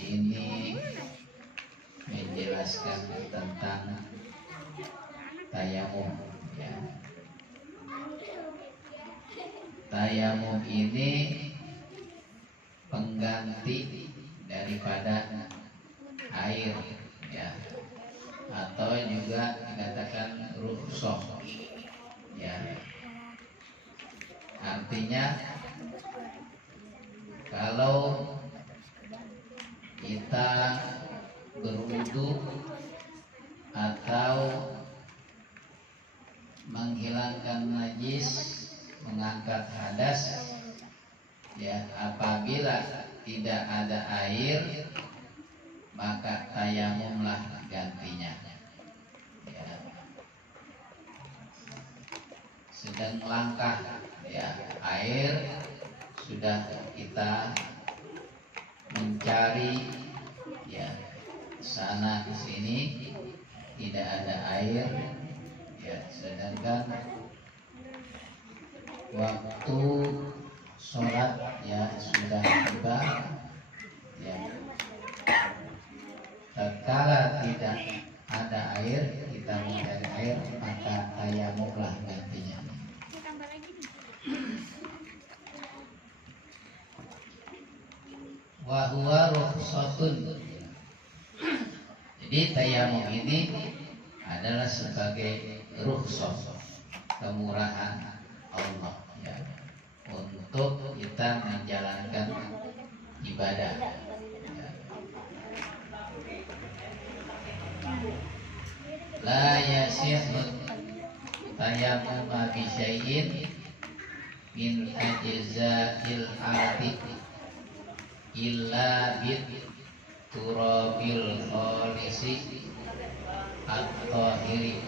ini menjelaskan tentang tayamum ya. Tayamum ini pengganti daripada air ya, atau juga dikatakan rukhsah ya. Artinya kalau kita berwudu atau menghilangkan najis, mengangkat hadas ya, apabila tidak ada air maka tayamumlah gantinya ya. Sedang langkah ya, air sudah kita mencari ya, sana ke sini tidak ada air ya, sedangkan waktu sholat ya sudah tiba ya. Tatkala tidak ada air, kita mencari air, maka tayamumlah gantinya. Wa huwa rukhsatun. Jadi tayamum ini adalah sebagai rukhsah, kemurahan Allah ya, untuk kita menjalankan ibadah ya. La yasihhu tayammum bi syai'in min ajza'il ardi illa bit turabil khalisi at-tahiri.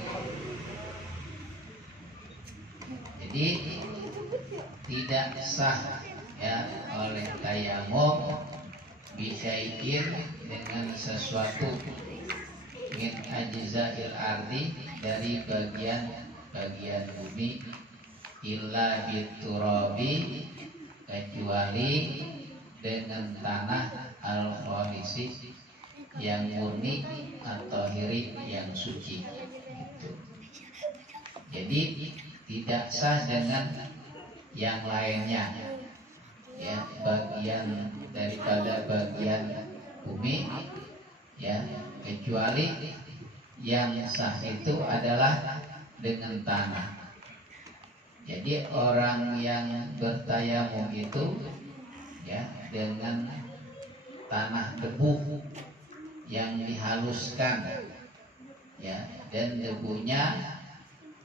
Jadi tidak sah ya oleh tayamum bisyai'in dengan sesuatu min ajza'il ardi dari bagian bumi illa biturabi kecuali dengan tanah al-khalisi yang murni atau hiri yang suci gitu. Jadi tidak sah dengan yang lainnya ya, bagian daripada bagian bumi ya, kecuali yang sah itu adalah dengan tanah. Jadi orang yang bertayamum itu ya dengan tanah debu yang dihaluskan ya, dan debunya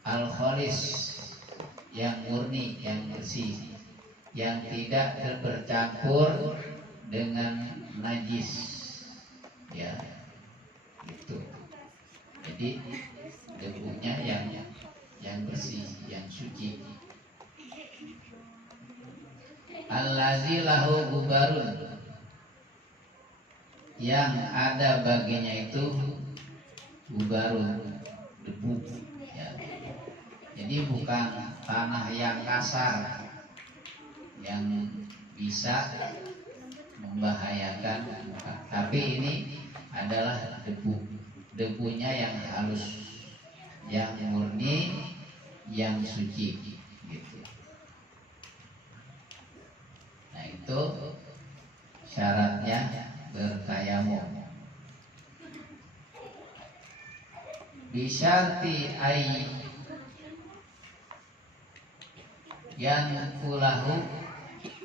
al-khalis yang murni, yang bersih, yang tidak bercampur dengan najis ya itu. Jadi debunya yang bersih, yang suci. Allazi lahu gubarun, yang ada baginya itu gubarun, debu ya. Jadi bukan tanah yang kasar yang bisa membahayakan, tapi ini adalah debunya yang halus, yang murni, yang suci gitu. Nah itu syaratnya bertayamum. Bisyarti ai yang kulahu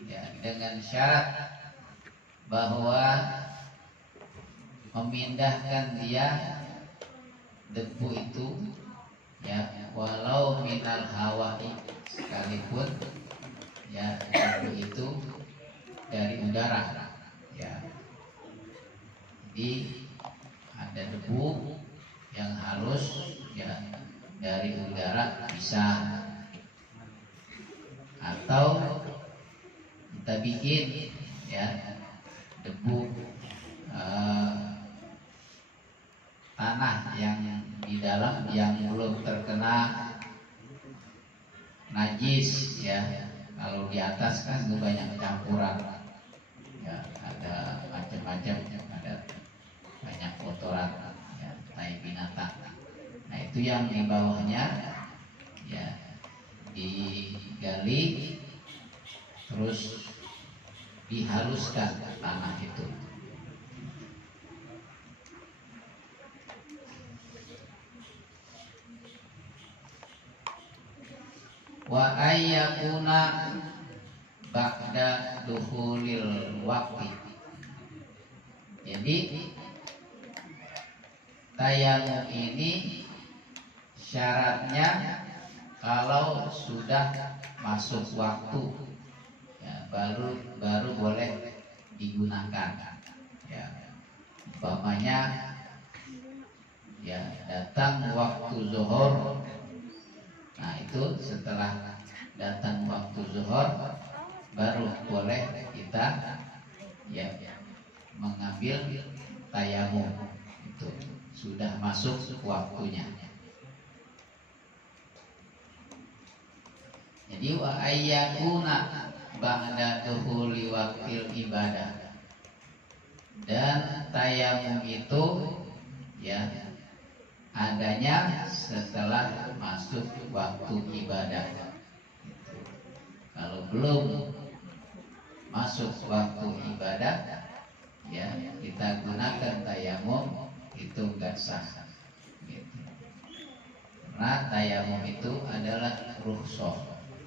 ya, dengan syarat bahwa memindahkan dia debu itu ya, walau minal hawa'i, sekalipun ya debu itu dari udara ya. Jadi ada debu yang halus ya dari udara bisa, atau kita bikin ya debu tanah yang di dalam yang belum terkena najis ya. Kalau di atas kan itu banyak campuran ya, ada macam-macam, itu yang di bawahnya ya digali terus dihaluskan tanah itu. Wa ayyakuna ba'da duhulil waqti. Jadi tayamum ini syaratnya kalau sudah masuk waktu ya, baru boleh digunakan. Ya, umpamanya ya datang waktu zuhur. Nah itu setelah datang waktu zuhur baru boleh kita ya mengambil tayamum, itu sudah masuk waktunya. Jadi wa ayyakuna ba'da dukhuli waqtil ibadah, dan tayamum itu ya adanya setelah masuk waktu ibadah. Kalau belum masuk waktu ibadah ya kita gunakan tayamum itu enggak sah gitu. Karena tayamum itu adalah rukhsah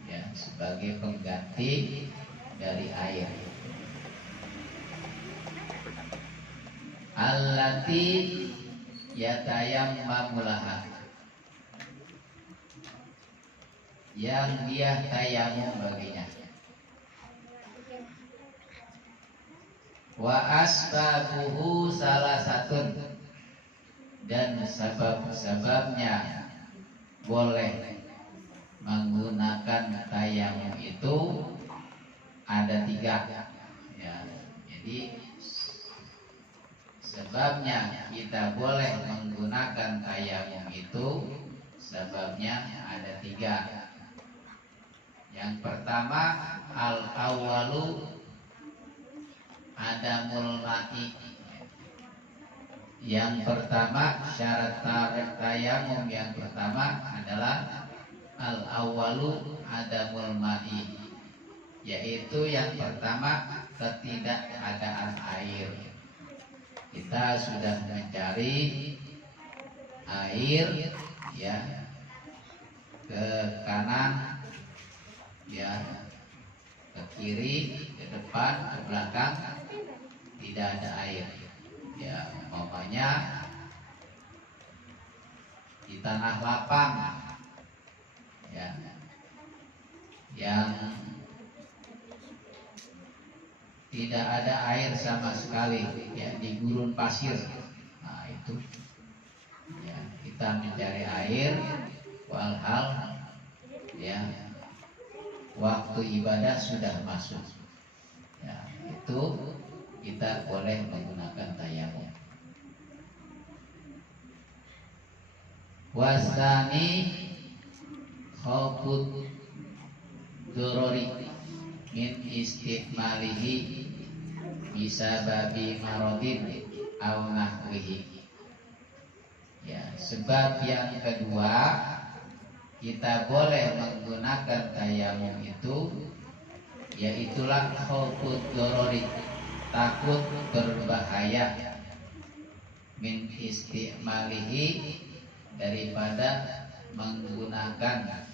ya, sebagai pengganti dari air. Allati yatayammamu laha, yang dia tayamum baginya. Wa asbabuhu salasatun, dan sebab-sebabnya boleh menggunakan tayamum itu ada 3 ya. Jadi sebabnya kita boleh menggunakan tayamum itu sebabnya ada 3. Yang pertama al-awwalu adamul ma'i. Yang pertama syarat tayamum yang pertama adalah al-awwalu adamul ma'i, yaitu yang pertama ketidakadaan air. Kita sudah mencari air ya ke kanan ya, ke kiri, ke depan, ke belakang, tidak ada air ya. Umpamanya di tanah lapang ya, yang tidak ada air sama sekali ya, di gurun pasir. Nah itu ya, kita mencari air walhal ya waktu ibadah sudah masuk ya, itu kita boleh menggunakan tayamum. Wasani khawfud dorori min istikmalihi bisa babi marodin au nahwihi ya. Sebab yang kedua kita boleh menggunakan tayamum itu yaitulah khawfud dorori, takut berbahaya, min istikmalihi, daripada menggunakan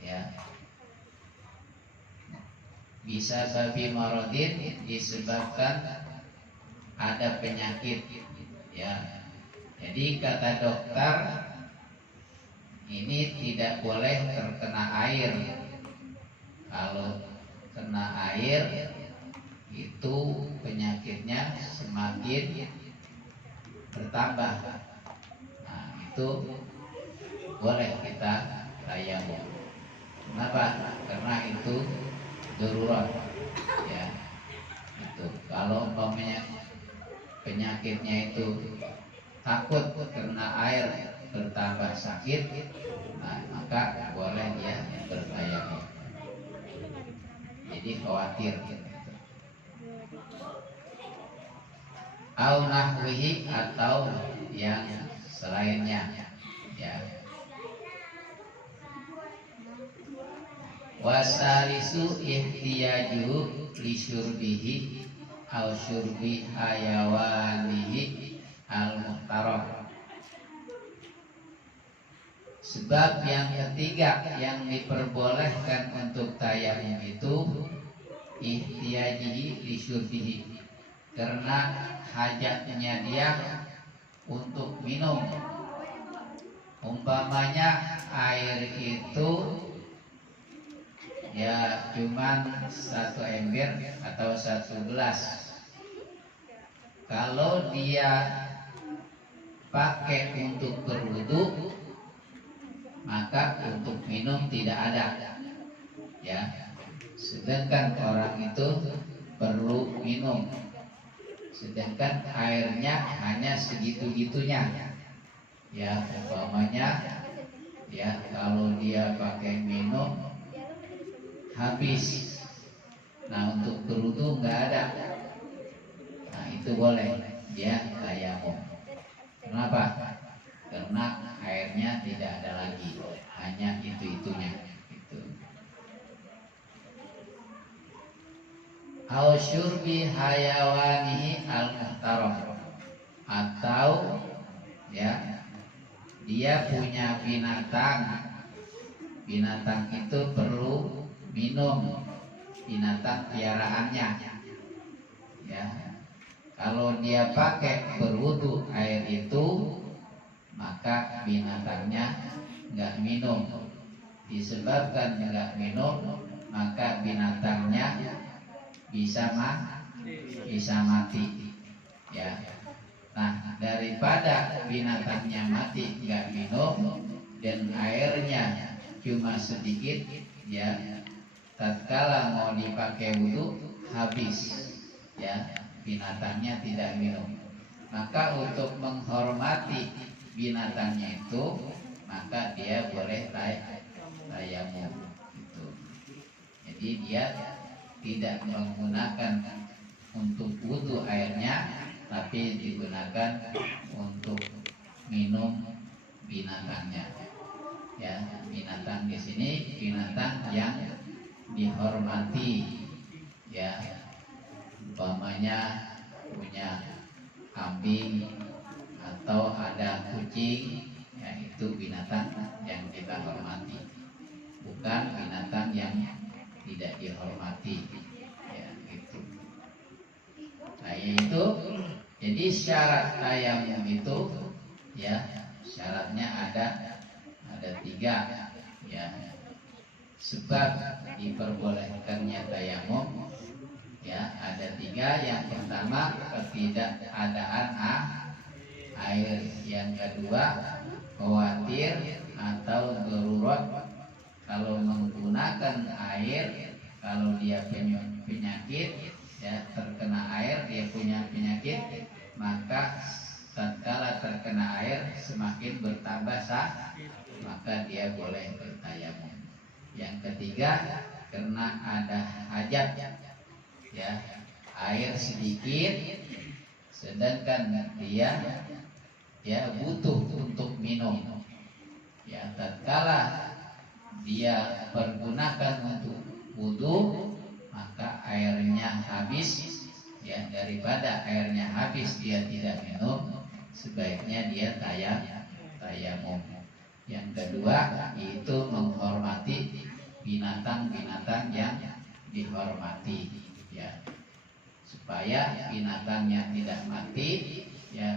ya, bisa babi marodin, disebabkan ada penyakit ya. Jadi kata dokter ini tidak boleh terkena air. Kalau kena air itu penyakitnya semakin bertambah. Nah itu boleh kita tayamum. Kenapa? Karena itu darurat ya. Itu kalau umpamanya penyakitnya itu takut kena air bertambah sakit, nah, maka boleh dia bertayamum. Jadi khawatir gitu. Au nahwihi, atau yang selainnya ya. Wasalisu ihtiyaju li syurbihi au syurbi hayawanihi al-muhtaram. Sebab yang ketiga yang diperbolehkan untuk tayamum itu ihtiyajihi li syurbihi, karena hajatnya dia untuk minum. Umpamanya air itu ya cuman 1 ember atau 1 gelas. Kalau dia pakai untuk berwudu, maka untuk minum tidak ada, ya. Sedangkan orang itu perlu minum, sedangkan airnya hanya segitu-gitunya, ya. Umpamanya ya kalau dia pakai minum habis, nah untuk berwudu nggak ada, nah itu boleh dia tayamum. Kenapa? Karena airnya tidak ada lagi, hanya itu-itunya. Gitu. Au syurbi hayawanihi al-muhtaram, atau ya dia punya binatang itu perlu minum, binatang piaraannya, ya. Kalau dia pakai berwudu air itu, maka binatangnya nggak minum. Disebabkan nggak minum, maka binatangnya bisa mati, ya. Nah, daripada binatangnya mati nggak minum dan airnya cuma sedikit, ya, tatkala mau dipakai wudu habis, ya, binatangnya tidak minum, maka untuk menghormati binatangnya itu, maka dia boleh tayamum. Gitu. Jadi dia tidak menggunakan untuk wudu airnya, tapi digunakan untuk minum binatangnya. Ya, binatang di sini binatang yang dihormati, ya. Umpamanya punya kambing atau ada kucing, ya itu binatang yang kita hormati, bukan binatang yang tidak dihormati, ya gitu. Nah itu, jadi syarat tayamum itu, ya syaratnya ada 3, ya. Sebab diperbolehkannya tayamum, ya ada 3. Yang pertama, ketidakadaan air. Yang kedua, khawatir atau darurat kalau menggunakan air, kalau dia penyakit, ya terkena air, dia punya penyakit, maka tatkala terkena air semakin bertambah maka dia boleh bertayamum. Yang ketiga, karena ada hajat, ya air sedikit, sedangkan dia ya butuh untuk minum, ya tatkala dia pergunakan untuk wudu, maka airnya habis, ya daripada airnya habis dia tidak minum, sebaiknya dia tayamum. Yang kedua, itu menghormati binatang-binatang yang dihormati, ya supaya binatangnya tidak mati, ya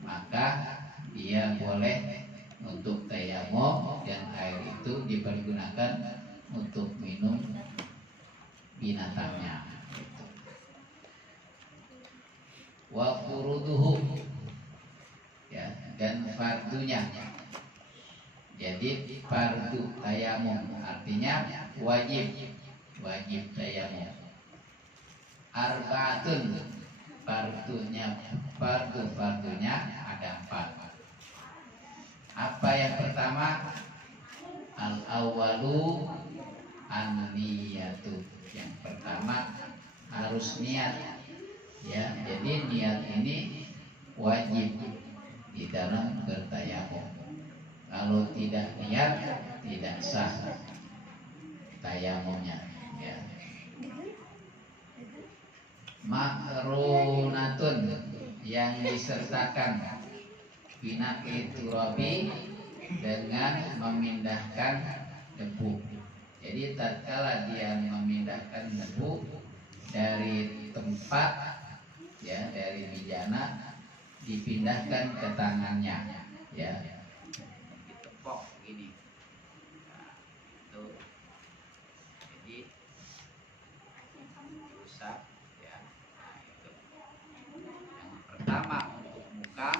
maka dia boleh untuk tayamum dan air itu dipergunakan untuk minum binatangnya. Wa furuduhu, ya dan fardunya. Jadi fardu tayamum artinya wajib tayamum. Arba'atun, fardunya ada 4. Apa yang pertama? Al-awwalu an-niyatu. Yang pertama harus niat, ya. Jadi niat ini wajib di dalam bertayamum. Kalau tidak niat tidak sah tayamumnya, ya. Makrunatun yang disertakan binaqli turabi dengan memindahkan debu. Jadi tatkala dia memindahkan debu dari tempat, ya, dari bijana dipindahkan ke tangannya, ya, ditepok begini. Nah, itu jadi rusak, ya. Nah, itu yang pertama untuk muka,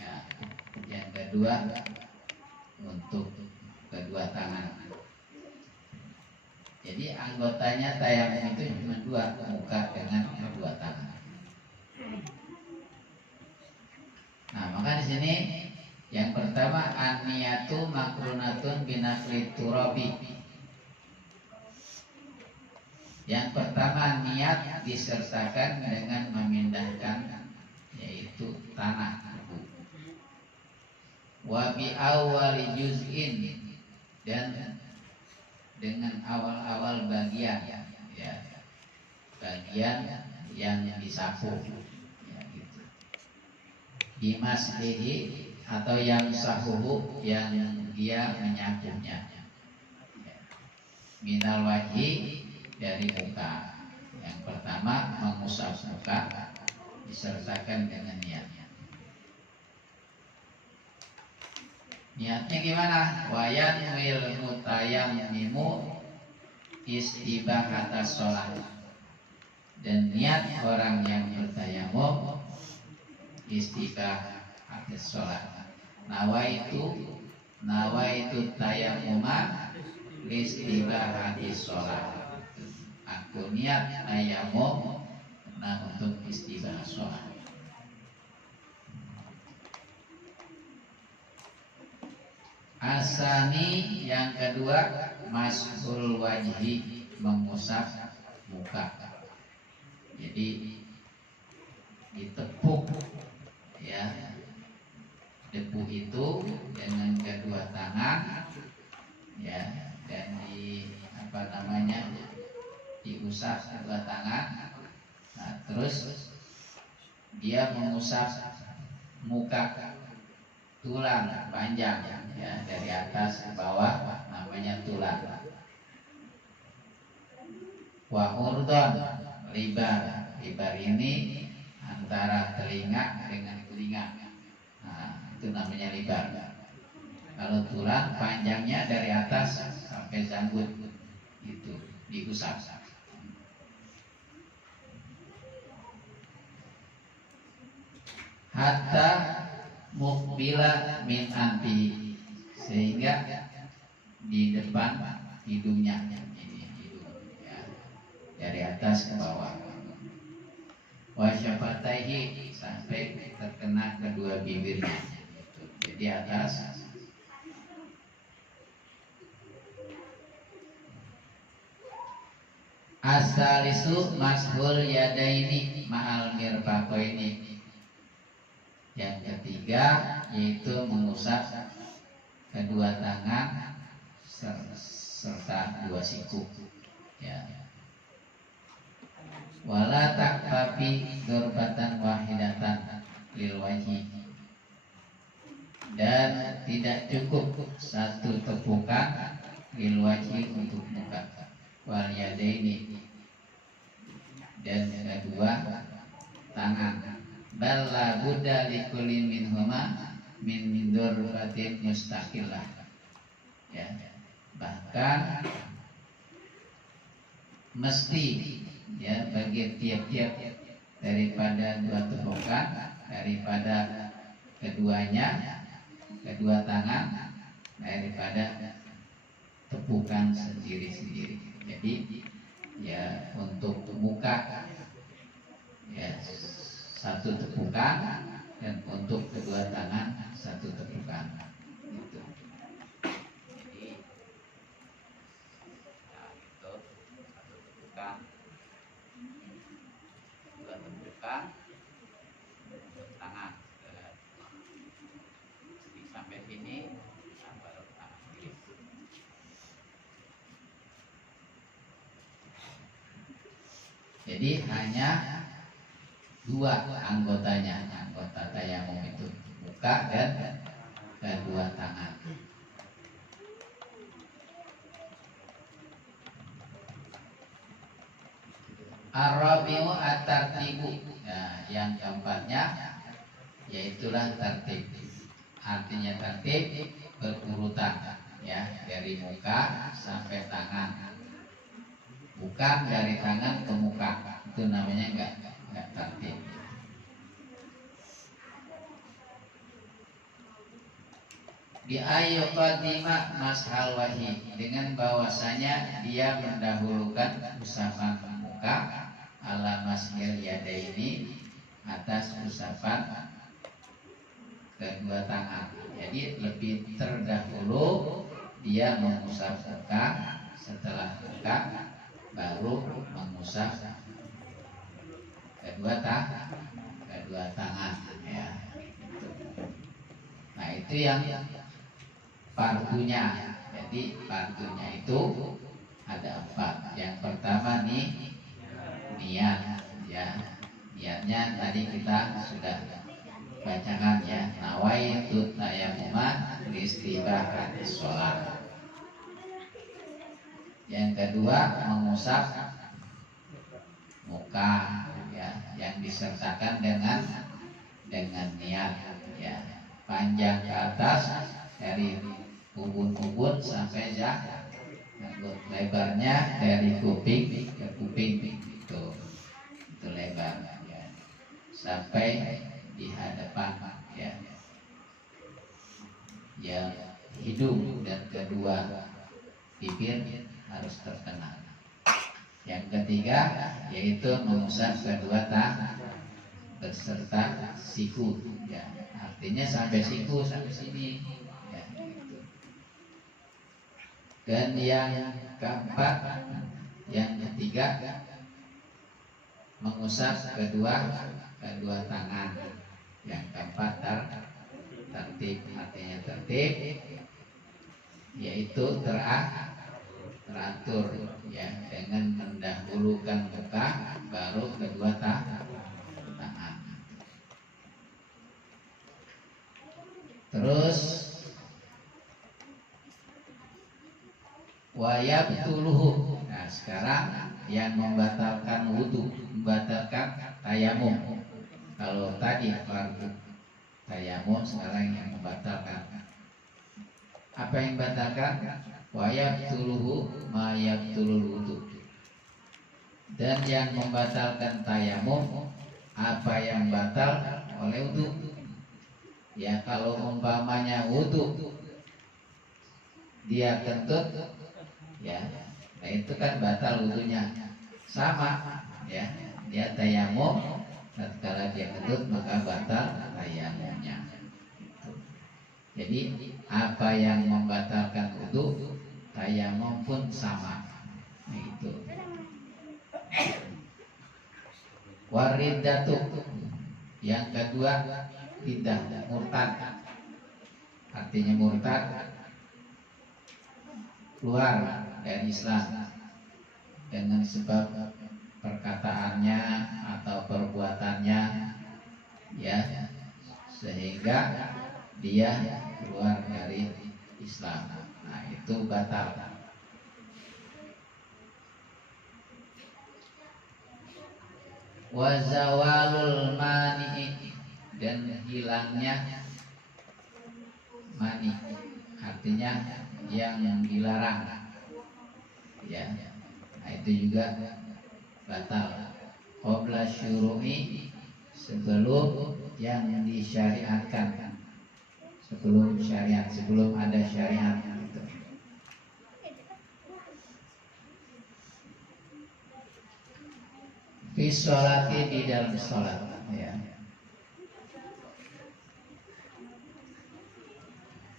ya. Yang kedua untuk kedua tangan. Jadi anggotanya tayamum itu cuma dua, muka dengan kedua tangan. Nah, maka di sini yang pertama an-niyatu makrunatun binaqli turabi. Yang pertama niat disertakan dengan memindahkan yaitu tanah. Wa bi awwali juz'in, dan dengan awal-awal bagian, ya, bagian yang disapu, ya, gitu. Bimasdihi atau yang sahuhu, yang dia menyapunya, ya. Minal wajhi, dari muka. Yang pertama mengusap muka disertakan dengan niatnya. Niatnya gimana? Wayan wil mutayammimu istibahata sholat. Dan niat orang yang bertayamum istibahata sholat. Nawaitu tayamuma istibahati sholat. Aku niat tayamum untuk istibah sholat. Asani yang kedua mashul wajhi, mengusap muka. Jadi ditepuk, ya, debu itu dengan kedua tangan, ya, dan diusap kedua tangan. Nah, terus dia mengusap muka, tulang panjang, ya, dari atas ke bawah, namanya tulang. Wa urdon, libar ini antara telinga dengan telinga. Nah, itu namanya libar. Kalau tulang panjangnya dari atas sampai janggut, itu diusap. Hatta mukbila min anti, sehingga di depan hidungnya, ini hidung, ya, dari atas ke bawah. Wa syafataihi, sampai terkena kedua bibirnya, jadi atas. Asalisu mashul yadaini ma'al mirfaqaini. Yang ketiga yaitu mengusap kedua tangan serta dua siku, ya. Wala takfafi durbatan wahidatan lil wajhi, dan tidak cukup satu tepukan lil wajhi untuk muka, wal yadaini, dan kedua tangan. Balla budda likulli minhuma min durbatin mustaqillah, ya. Bahkan mesti, ya, bagi tiap-tiap daripada dua tepukan, daripada keduanya, kedua tangan, daripada tepukan sendiri-sendiri. Jadi, ya, untuk muka, ya, satu tepukan, dan untuk kedua tangan satu tepukan. Gitu. Jadi, nah, itu satu tepukan, dua tepukan untuk tangan. Jadi sampai sini Jadi hanya dua anggotanya, anggota tayamum itu muka dan kedua tangan. Ar-rabi'u at-tartibu. Nah, yang keempatnya yaitulah tertib. Artinya tertib berurutan, ya, dari muka sampai tangan. Bukan dari tangan ke muka. Itu namanya enggak tertib. Di ayyuqaddima mashal wahid, dengan bahwasanya dia mendahulukan usapan muka ala maskil yadaini atas usapan kedua tangan. Jadi lebih terdahulu dia mengusap muka, setelah muka baru mengusap kedua tangan, ya. Nah, itu yang fardunya. Jadi fardunya itu ada 4. Yang pertama nih niat, ya. Niatnya tadi kita sudah bacakan, ya. Nawaitu tayammuma listibahati sholat. Yang kedua mengusap muka, ya, yang disertakan dengan niat, ya. Panjang ke atas dari ubun-ubun sampai janggut. Lebarnya dari kuping ke kuping, itu lebar, ya. Sampai di hadapan, ya. Yang hidung dan kedua bibir harus terkena. Yang ketiga yaitu mengusap kedua tangan beserta siku, ya. Artinya sampai siku, sampai sini, ya, gitu. Dan yang keempat, yang ketiga mengusap kedua tangan. Yang keempat tertib, artinya tertib yaitu teratur, ya, dengan mendahulukan muka baru kedua tangan. Terus wayabtuluhu. Nah, sekarang yang membatalkan wudu, membatalkan tayamum. Kalau tadi fardu tayamum, sekarang yang membatalkan. Apa yang membatalkan? Wayabtuluhu ma yabtulul wudu. Dan yang membatalkan tayamum apa yang batal oleh wudu. Ya, kalau umpamanya wudu dia kentut, ya, nah itu kan batal wudunya. Sama, ya, dia tayamum, tatkala dia kentut maka batal tayamumnya. Jadi apa yang membatalkan wudu, tayamum pun sama. Nah, itu. Waridatu. Yang kedua tidak, murtad. Artinya murtad keluar dari Islam dengan sebab perkataannya atau perbuatannya, ya, sehingga dia keluar dari Islam. Nah, itu batal. Wa zawalul mani, dan hilangnya mani, artinya yang dilarang, ya. Nah, itu juga batal. Qabla syuru'i, sebelum yang disyariatkan, sebelum syariat, sebelum ada syariat, gitu. Fi sholati, di dalam sholat, ya.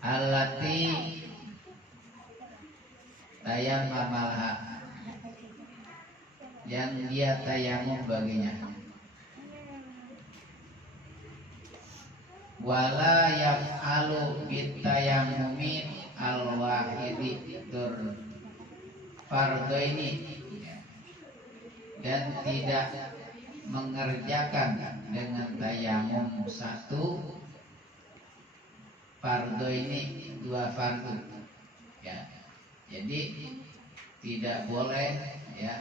Allati tayammamaha, yang dia tayamum baginya. Wala yaf'alu bitayammumi al-wahidi dur fardaini, dan tidak mengerjakan dengan tayamum satu fardu ini dua fardu, ya. Jadi tidak boleh, ya,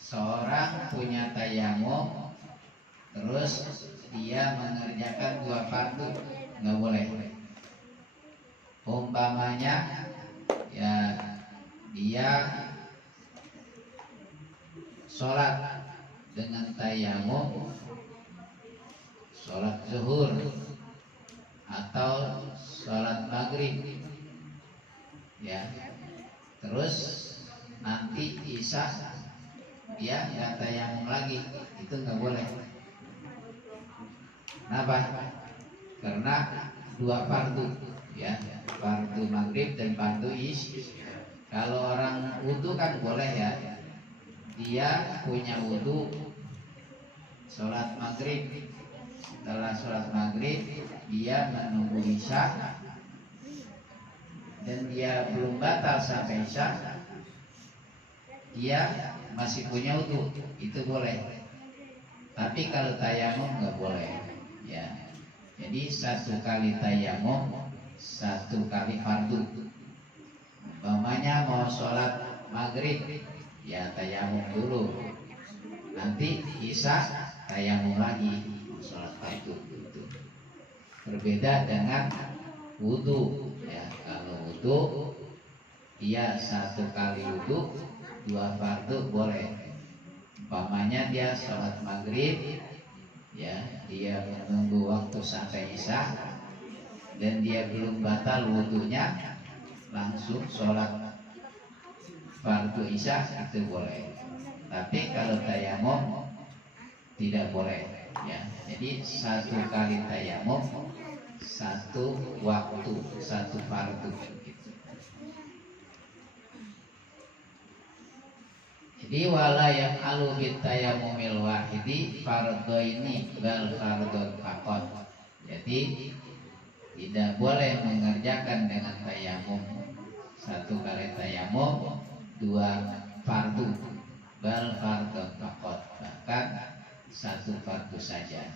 seorang punya tayamum terus dia mengerjakan dua fardu, nggak boleh. Umpamanya, ya, dia sholat dengan tayamum, sholat zuhur atau sholat maghrib, ya, terus nanti isya dia nggak tayamum lagi, itu nggak boleh. Kenapa? Karena dua fardu, ya, fardu maghrib dan fardu isya. Kalau orang wudhu kan boleh, ya, dia punya wudhu sholat maghrib, setelah sholat maghrib dia menunggu isya dan dia belum batal sampai isya, dia masih punya wudhu, itu boleh. Tapi kalau tayamum nggak boleh, ya. Jadi satu kali tayamum, satu kali fardu. Umpamanya mau sholat maghrib, ya tayamum dulu, nanti isya tayamum lagi, sholat fardu. Gitu. Berbeda dengan wudhu, ya. Kalau wudhu dia satu kali wudhu dua fardu boleh. Umpamanya dia sholat maghrib, ya, dia menunggu waktu sampai isya dan dia belum batal wudhunya, langsung sholat fardu isya, itu boleh. Tapi kalau tayamum tidak boleh, ya. Jadi satu kali tayamum satu waktu, satu fardu, gitu. Jadi wala yang alu bitayamumil wahidi fardoini bal fardon fakot. Jadi tidak boleh mengerjakan dengan tayamum satu kali tayamum dua fardu, bal fardon fakot, bahkan satu fardu saja.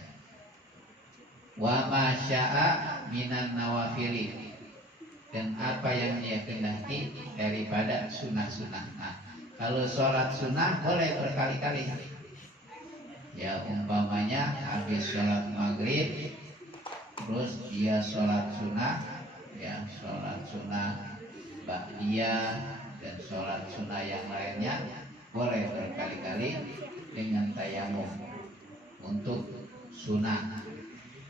Wa ma syaa minan nawafili, dan apa yang dia kehendaki daripada sunah-sunah. Nah, kalau sholat sunnah boleh berkali-kali, ya. Umpamanya habis sholat maghrib terus dia sholat sunnah, ya, sholat sunnah ba'diyah dan sholat sunnah yang lainnya, boleh berkali-kali dengan tayamum untuk sunnah.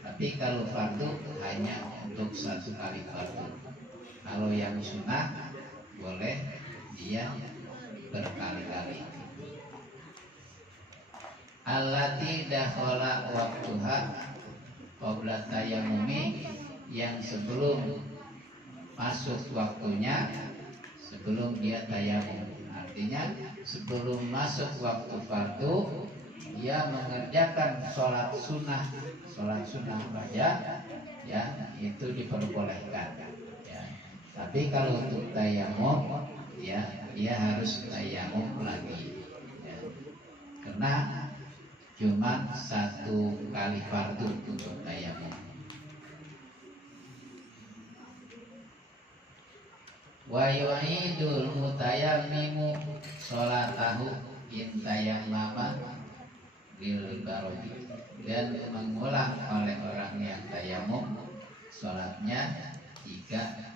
Tapi kalau fardu hanya untuk satu kali fardu. Kalau yang sunnah boleh dia berkali-kali. Allati dakhala waktuha qabla tayammumi, yang sebelum masuk waktunya, sebelum dia tayamum. Artinya sebelum masuk waktu fardu dia mengerjakan sholat sunnah saja, ya, itu diperbolehkan, ya. Tapi kalau untuk tayamum, ya, dia harus tayamum lagi, ya. Karena cuma satu kali fardu untuk tayamum. Wa yu'idul mutayammimu sholatahu in tayammama bil barodi, dan mengulang oleh orang yang tayamum sholatnya jika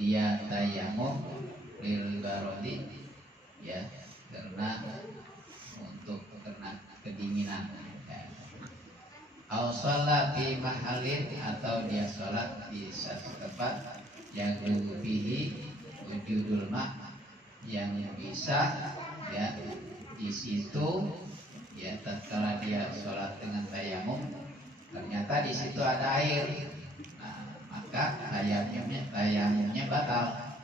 dia tayamum bil barodi, ya, karena untuk kena kedinginan, ya. Au sholat di mahallin, atau dia sholat di satu tempat yang fihi wujudul ma', yang bisa, ya, di situ, ya, tatkala dia sholat dengan tayamum ternyata di situ ada air, nah, maka tayamumnya batal,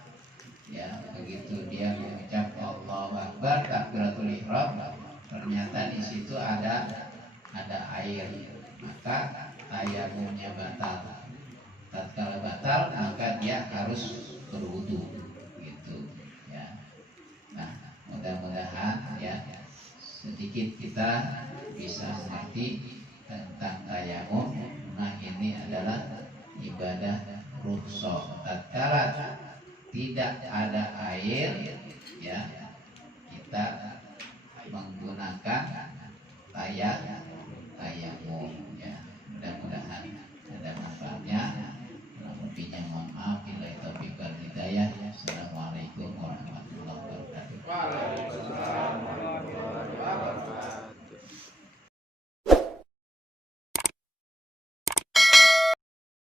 ya. Begitu dia mengucap Allahu Akbar takbiratul ihram, ternyata di situ ada air, maka tayamumnya batal. Tatkala batal maka dia harus berwudu, gitu, ya. Nah, mudah-mudahan, ya, sedikit kita bisa mengerti tentang tayamum. Nah, ini adalah ibadah rukhsah. Tatkala tidak ada air, ya, kita menggunakan tayamum, ya. Mudah-mudahan ada manfaatnya. Lebihnya mohon maaf. Bila taufiq wal hidayah. Assalamualaikum warahmatullahi wabarakatuh.